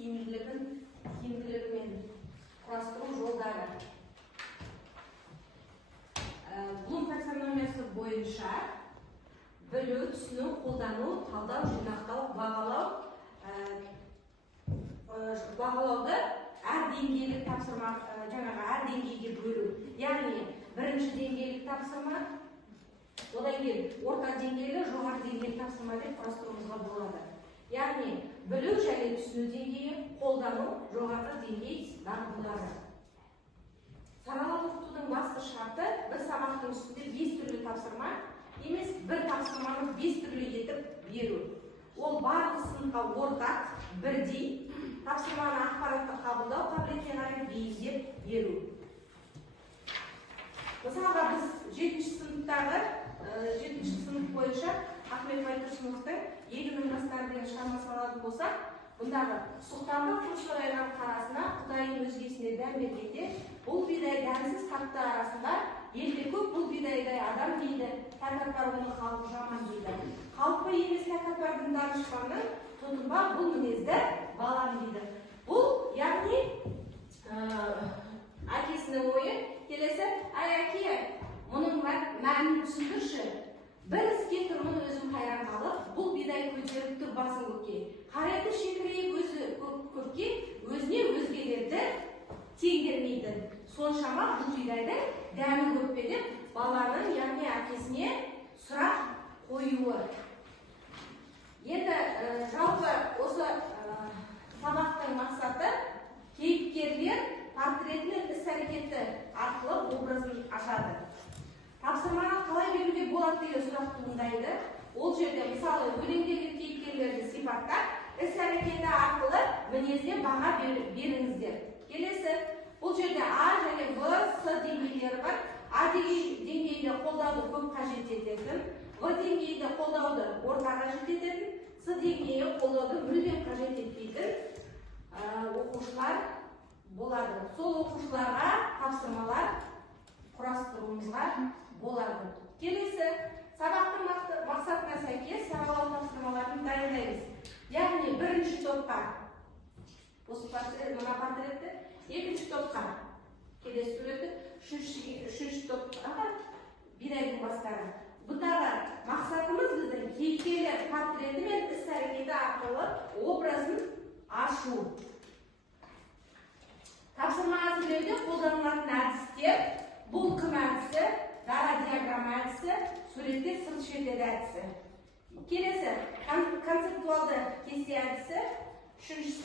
тиімділігі мен құрастыру жолдары. Блум таксономиясы бойынша білу, түсіну, қолдану, талдау, жинақтау, бағалауды әр деңгейлік тапсырма, әр деңгейге бөлу. Яғни, бірінші деңгейлік тапсырма, одан кейін орта деңгейлі, жоғары деңгейлік тапсырма деп құрастыруымызға болады. Яғни, білу және түсіну деңгейі, қолдану, жоғары деңгей дағдылары. Саралап оқытудың басты шарты бір сабақтың үстінде 5 түрлі тапсырма емес, бір тапсырманы 5 түрлі етіп беру. Ол барлық сыныпқа ортақ, бірдей, тапсырманы ақпаратты қабылдау қабілетіне қарай бейімдеп беру. Мысалға, біз 7-ші сынып бойынша Ахмет Байтұрсыновтың егіннің бастары деген шығармасын алатын болсақ, бұндағы сұқтанды құлшырайған қарасына Құдайын өзгесіне дәм бергенде, бұл бидай дәмсіз қатты арасында елде көп бұл бидайдай адам дейді, тәкаппар оны халқы жаман дейді. Халқы емес тәкаппардың данышпаны, тұтынба бұл мінезді балам дейді. Бұл, яғни, әкесінің ойы келесі, ай әке, мұның мәнін түсіндірші. Бір іске тұрмын өзім қайран қалып, бұл бидай көтеріп тұр басын көкке. Қарайды шекірейіп көкке, өзіне өзгелерді теңгермейді. Соншама бұл бидайдың дәмі көппедеп, баланың, яғни әкесіне сұрақ қоюы. Енді жалпы осы сабақтың мақсаты кейіпкерлер портретінің іс-әрекеті арқылы образын ашады. Тапсырманы қалай беруге болады деген сұрақ туындайды. Ол жерде мысалы өлеңдегі кейіпкерлерді сипаттап, іс-әрекеті арқылы мінезіне баға беріңіздер. Келесі, бұл жерде А және В, С деңгейлері бар. А деңгейді қолдауды көп қажет ететін, В деңгейді қолдауды орта қажет ететін, С деңгейі қолдауды мүлдем қажет етпейтін оқушылар болады. Сол оқушыларға тапсырмалар құрастыруымызға болады. Келесі, сабақтың мақсатына сәйкес саралау тапсырмаларын дайындаймыз. Яғни бірінші топқа мына портретті, екінші топқа келесі суретті, үшінші топқа бидайдың бастары. Бұндағы мақсатымыз біздің кейіпкерлер портреті мен іс-әрекеті арқылы образын ашу. Тапсырма әзірлеуде қолданылатын әдістер бұл кім әдісі, дара диаграмма әдісі, суреттер сырт шертеді әдісі. Келесі, концептуалды кесте әдісі, үшіншісі